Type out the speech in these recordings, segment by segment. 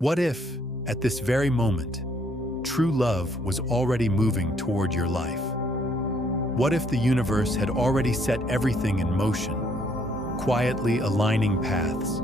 What if, at this very moment, true love was already moving toward your life? What if the universe had already set everything in motion, quietly aligning paths,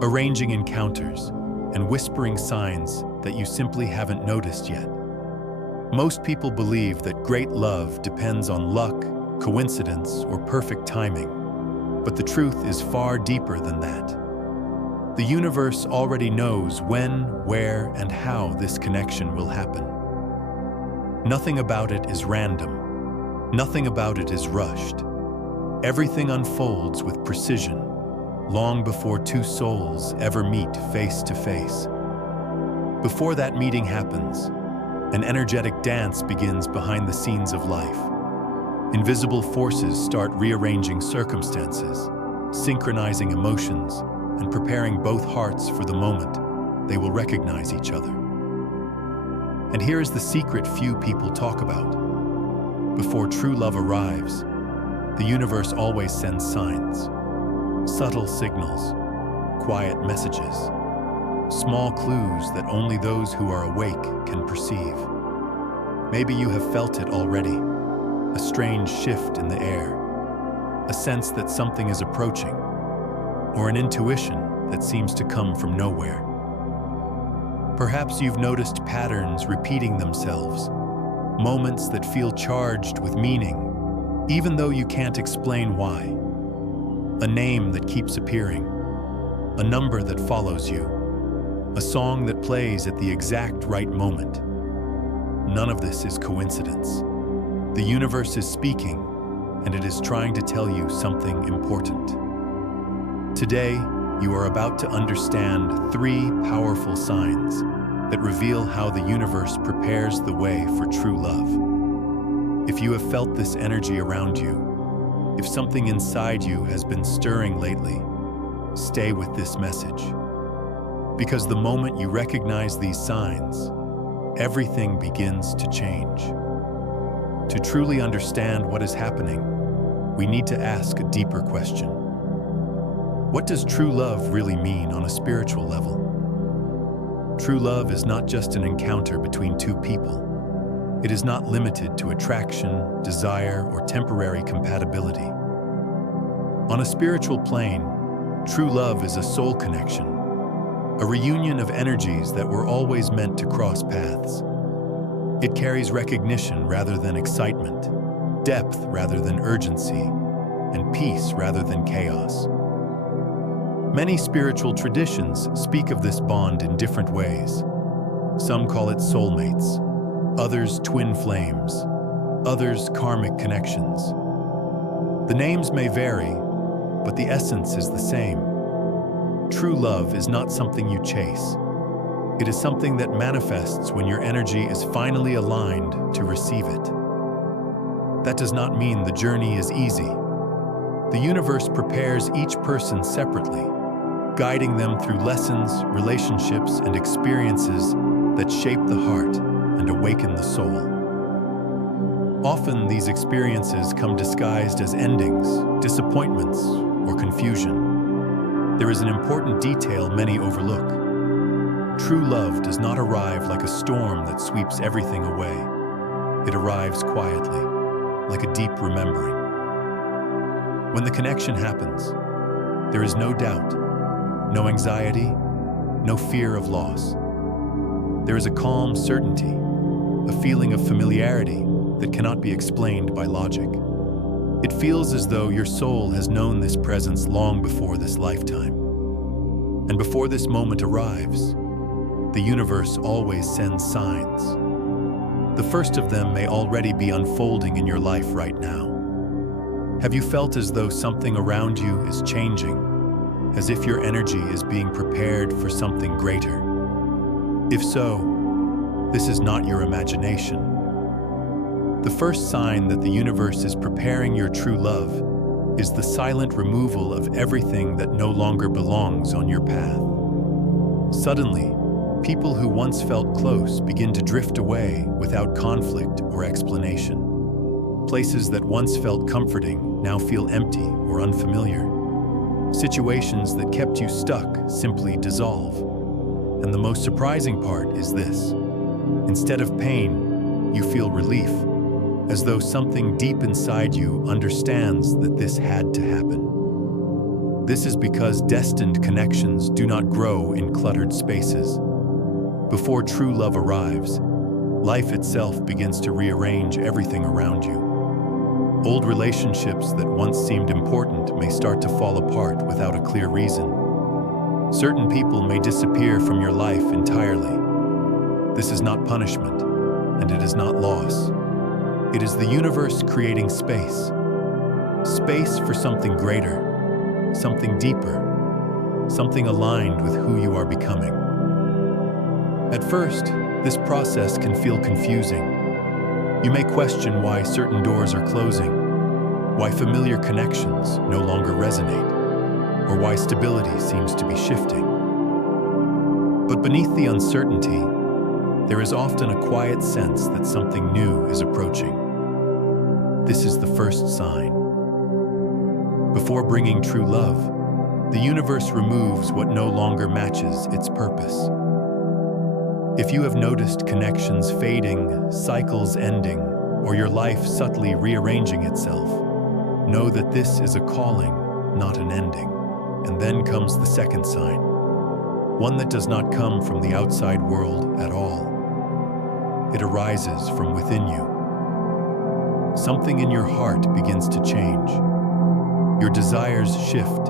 arranging encounters, and whispering signs that you simply haven't noticed yet? Most people believe that great love depends on luck, coincidence, or perfect timing, but the truth is far deeper than that. The universe already knows when, where, and how this connection will happen. Nothing about it is random. Nothing about it is rushed. Everything unfolds with precision, long before two souls ever meet face to face. Before that meeting happens, an energetic dance begins behind the scenes of life. Invisible forces start rearranging circumstances, synchronizing emotions, and preparing both hearts for the moment they will recognize each other. And here is the secret few people talk about. Before true love arrives, the universe always sends signs, subtle signals, quiet messages, small clues that only those who are awake can perceive. Maybe you have felt it already, a strange shift in the air, a sense that something is approaching, or an intuition that seems to come from nowhere. Perhaps you've noticed patterns repeating themselves, moments that feel charged with meaning, even though you can't explain why. A name that keeps appearing, a number that follows you, a song that plays at the exact right moment. None of this is coincidence. The universe is speaking, and it is trying to tell you something important. Today, you are about to understand 3 powerful signs that reveal how the universe prepares the way for true love. If you have felt this energy around you, if something inside you has been stirring lately, stay with this message. Because the moment you recognize these signs, everything begins to change. To truly understand what is happening, we need to ask a deeper question. What does true love really mean on a spiritual level? True love is not just an encounter between two people. It is not limited to attraction, desire, or temporary compatibility. On a spiritual plane, true love is a soul connection, a reunion of energies that were always meant to cross paths. It carries recognition rather than excitement, depth rather than urgency, and peace rather than chaos. Many spiritual traditions speak of this bond in different ways. Some call it soulmates, others twin flames, others karmic connections. The names may vary, but the essence is the same. True love is not something you chase. It is something that manifests when your energy is finally aligned to receive it. That does not mean the journey is easy. The universe prepares each person separately, guiding them through lessons, relationships, and experiences that shape the heart and awaken the soul. Often these experiences come disguised as endings, disappointments, or confusion. There is an important detail many overlook. True love does not arrive like a storm that sweeps everything away. It arrives quietly, like a deep remembering. When the connection happens, there is no doubt, no anxiety, no fear of loss. There is a calm certainty, a feeling of familiarity that cannot be explained by logic. It feels as though your soul has known this presence long before this lifetime. And before this moment arrives, the universe always sends signs. The first of them may already be unfolding in your life right now. Have you felt as though something around you is changing? As if your energy is being prepared for something greater? If so, this is not your imagination. The first sign that the universe is preparing your true love is the silent removal of everything that no longer belongs on your path. Suddenly, people who once felt close begin to drift away without conflict or explanation. Places that once felt comforting now feel empty or unfamiliar. Situations that kept you stuck simply dissolve. And the most surprising part is this. Instead of pain, you feel relief, as though something deep inside you understands that this had to happen. This is because destined connections do not grow in cluttered spaces. Before true love arrives, life itself begins to rearrange everything around you. Old relationships that once seemed important may start to fall apart without a clear reason. Certain people may disappear from your life entirely. This is not punishment, and it is not loss. It is the universe creating space. Space for something greater, something deeper, something aligned with who you are becoming. At first, this process can feel confusing. You may question why certain doors are closing, why familiar connections no longer resonate, or why stability seems to be shifting. But beneath the uncertainty, there is often a quiet sense that something new is approaching. This is the first sign. Before bringing true love, the universe removes what no longer matches its purpose. If you have noticed connections fading, cycles ending, or your life subtly rearranging itself, know that this is a calling, not an ending. And then comes the second sign, one that does not come from the outside world at all. It arises from within you. Something in your heart begins to change. Your desires shift.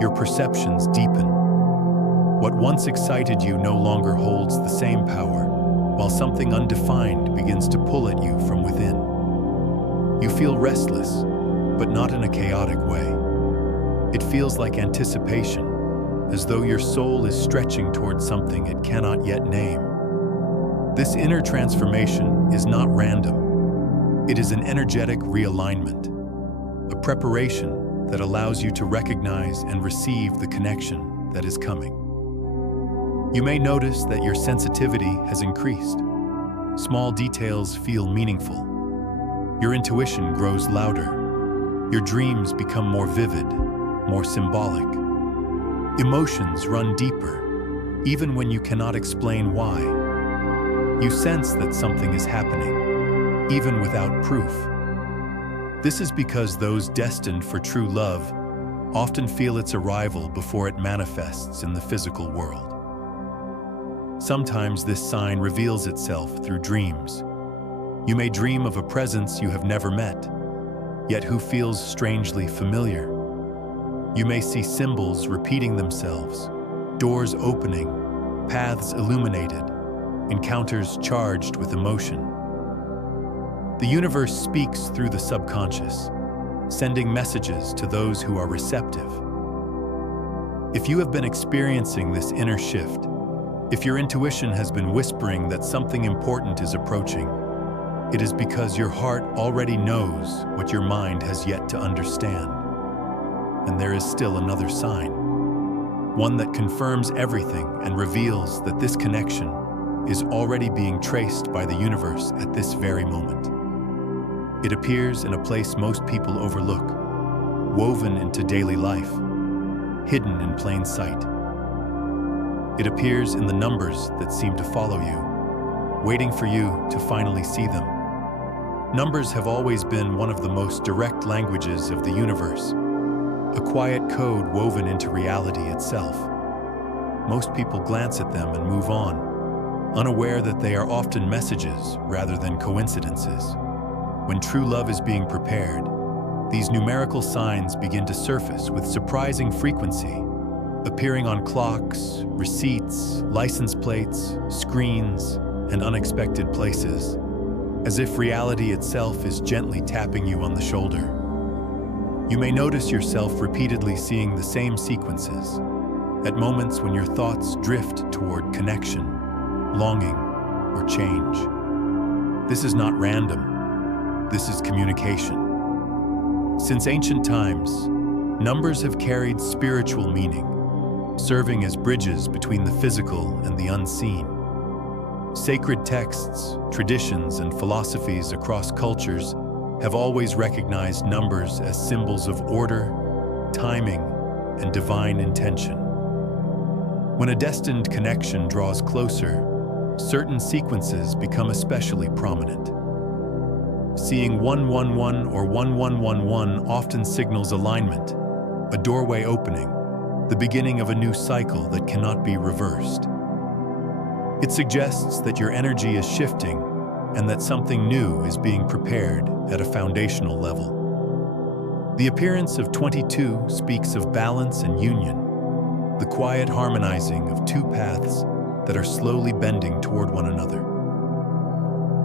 Your perceptions deepen. What once excited you no longer holds the same power, while something undefined begins to pull at you from within. You feel restless, but not in a chaotic way. It feels like anticipation, as though your soul is stretching towards something it cannot yet name. This inner transformation is not random. It is an energetic realignment, a preparation that allows you to recognize and receive the connection that is coming. You may notice that your sensitivity has increased. Small details feel meaningful. Your intuition grows louder. Your dreams become more vivid, more symbolic. Emotions run deeper, even when you cannot explain why. You sense that something is happening, even without proof. This is because those destined for true love often feel its arrival before it manifests in the physical world. Sometimes this sign reveals itself through dreams. You may dream of a presence you have never met, yet who feels strangely familiar. You may see symbols repeating themselves, doors opening, paths illuminated, encounters charged with emotion. The universe speaks through the subconscious, sending messages to those who are receptive. If you have been experiencing this inner shift, if your intuition has been whispering that something important is approaching, it is because your heart already knows what your mind has yet to understand. And there is still another sign, one that confirms everything and reveals that this connection is already being traced by the universe at this very moment. It appears in a place most people overlook, woven into daily life, hidden in plain sight. It appears in the numbers that seem to follow you, waiting for you to finally see them. Numbers have always been one of the most direct languages of the universe, a quiet code woven into reality itself. Most people glance at them and move on, unaware that they are often messages rather than coincidences. When true love is being prepared, these numerical signs begin to surface with surprising frequency, appearing on clocks, receipts, license plates, screens, and unexpected places, as if reality itself is gently tapping you on the shoulder. You may notice yourself repeatedly seeing the same sequences, at moments when your thoughts drift toward connection, longing, or change. This is not random. This is communication. Since ancient times, numbers have carried spiritual meaning, serving as bridges between the physical and the unseen. Sacred texts, traditions, and philosophies across cultures have always recognized numbers as symbols of order, timing, and divine intention. When a destined connection draws closer, certain sequences become especially prominent. Seeing 111 or 1111 often signals alignment, a doorway opening, the beginning of a new cycle that cannot be reversed. It suggests that your energy is shifting and that something new is being prepared at a foundational level. The appearance of 22 speaks of balance and union, the quiet harmonizing of two paths that are slowly bending toward one another.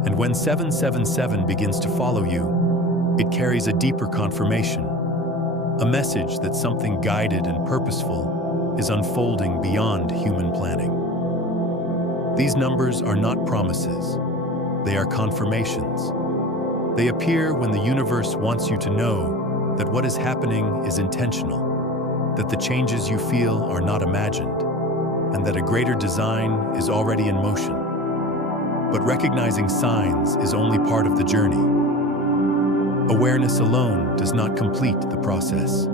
And when 777 begins to follow you, it carries a deeper confirmation, a message that something guided and purposeful is unfolding beyond human planning. These numbers are not promises, they are confirmations. They appear when the universe wants you to know that what is happening is intentional, that the changes you feel are not imagined, and that a greater design is already in motion. But recognizing signs is only part of the journey. Awareness alone does not complete the process.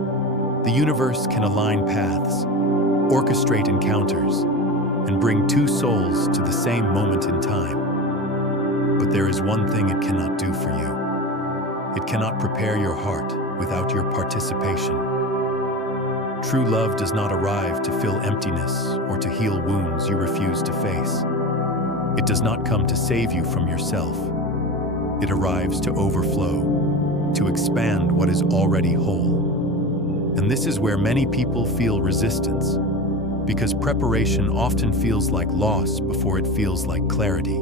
The universe can align paths, orchestrate encounters, and bring two souls to the same moment in time. But there is one thing it cannot do for you. It cannot prepare your heart without your participation. True love does not arrive to fill emptiness or to heal wounds you refuse to face. It does not come to save you from yourself. It arrives to overflow, to expand what is already whole. And this is where many people feel resistance, because preparation often feels like loss before it feels like clarity.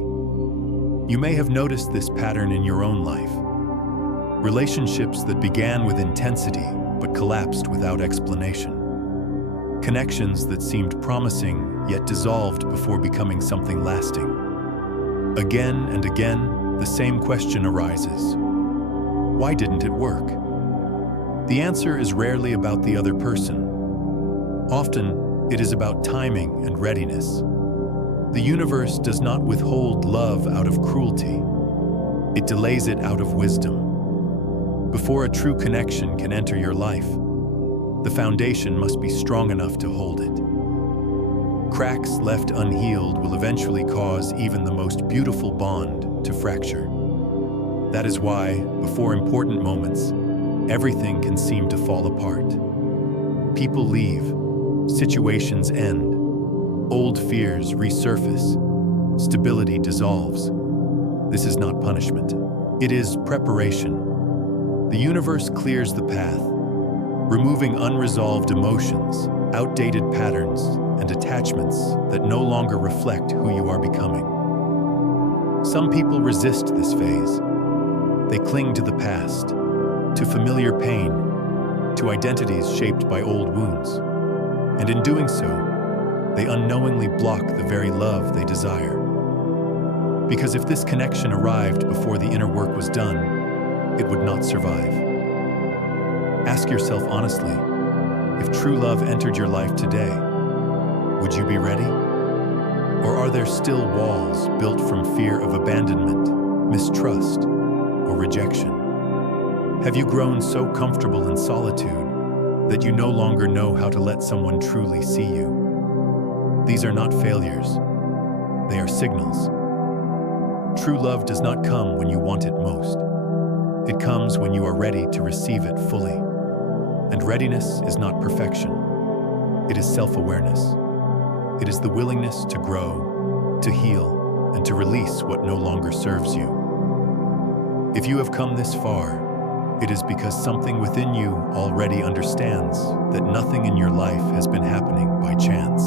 You may have noticed this pattern in your own life. Relationships that began with intensity but collapsed without explanation. Connections that seemed promising yet dissolved before becoming something lasting. Again and again, the same question arises. Why didn't it work? The answer is rarely about the other person. Often, it is about timing and readiness. The universe does not withhold love out of cruelty. It delays it out of wisdom. Before a true connection can enter your life, the foundation must be strong enough to hold it. Cracks left unhealed will eventually cause even the most beautiful bond to fracture. That is why, before important moments, everything can seem to fall apart. People leave, situations end, old fears resurface, stability dissolves. This is not punishment. It is preparation. The universe clears the path, removing unresolved emotions, outdated patterns, and attachments that no longer reflect who you are becoming. Some people resist this phase. They cling to the past, to familiar pain, to identities shaped by old wounds. And in doing so, they unknowingly block the very love they desire. Because if this connection arrived before the inner work was done, it would not survive. Ask yourself honestly, if true love entered your life today, would you be ready? Or are there still walls built from fear of abandonment, mistrust, or rejection? Have you grown so comfortable in solitude that you no longer know how to let someone truly see you? These are not failures. They are signals. True love does not come when you want it most. It comes when you are ready to receive it fully. And readiness is not perfection. It is self-awareness. It is the willingness to grow, to heal, and to release what no longer serves you. If you have come this far, it is because something within you already understands that nothing in your life has been happening by chance.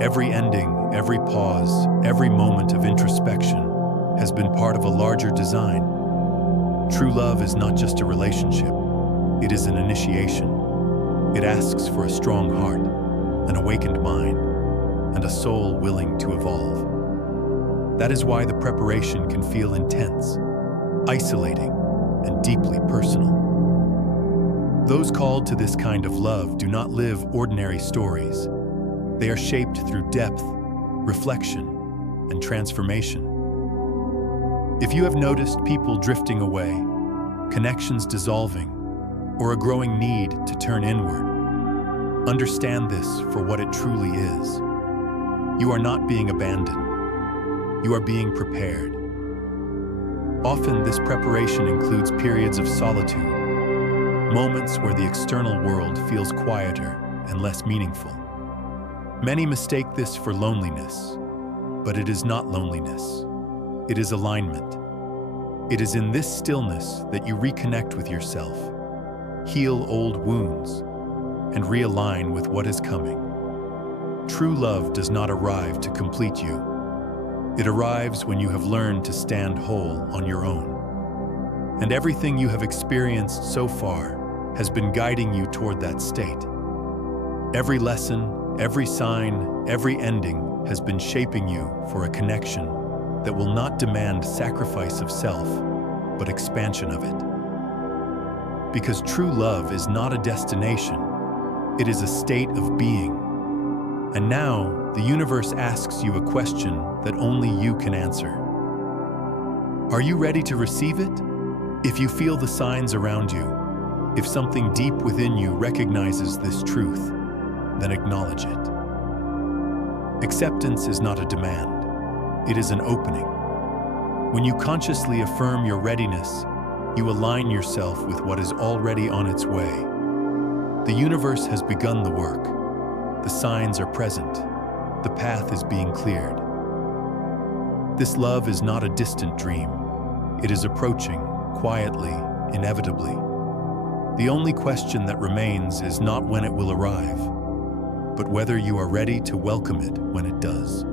Every ending, every pause, every moment of introspection has been part of a larger design. True love is not just a relationship, it is an initiation. It asks for a strong heart, an awakened mind, and a soul willing to evolve. That is why the preparation can feel intense, isolating, and deeply personal. Those called to this kind of love do not live ordinary stories. They are shaped through depth, reflection, and transformation. If you have noticed people drifting away, connections dissolving, or a growing need to turn inward, Understand this for what it truly is. You are not being abandoned. You are being prepared. Often, this preparation includes periods of solitude, moments where the external world feels quieter and less meaningful. Many mistake this for loneliness, but it is not loneliness. It is alignment. It is in this stillness that you reconnect with yourself, heal old wounds, and realign with what is coming. True love does not arrive to complete you. It arrives when you have learned to stand whole on your own. And everything you have experienced so far has been guiding you toward that state. Every lesson, every sign, every ending has been shaping you for a connection that will not demand sacrifice of self, but expansion of it. Because true love is not a destination, it is a state of being. And now, the universe asks you a question that only you can answer. Are you ready to receive it? If you feel the signs around you, if something deep within you recognizes this truth, then acknowledge it. Acceptance is not a demand, it is an opening. When you consciously affirm your readiness, you align yourself with what is already on its way. The universe has begun the work. The signs are present. The path is being cleared. This love is not a distant dream. It is approaching, quietly, inevitably. The only question that remains is not when it will arrive, but whether you are ready to welcome it when it does.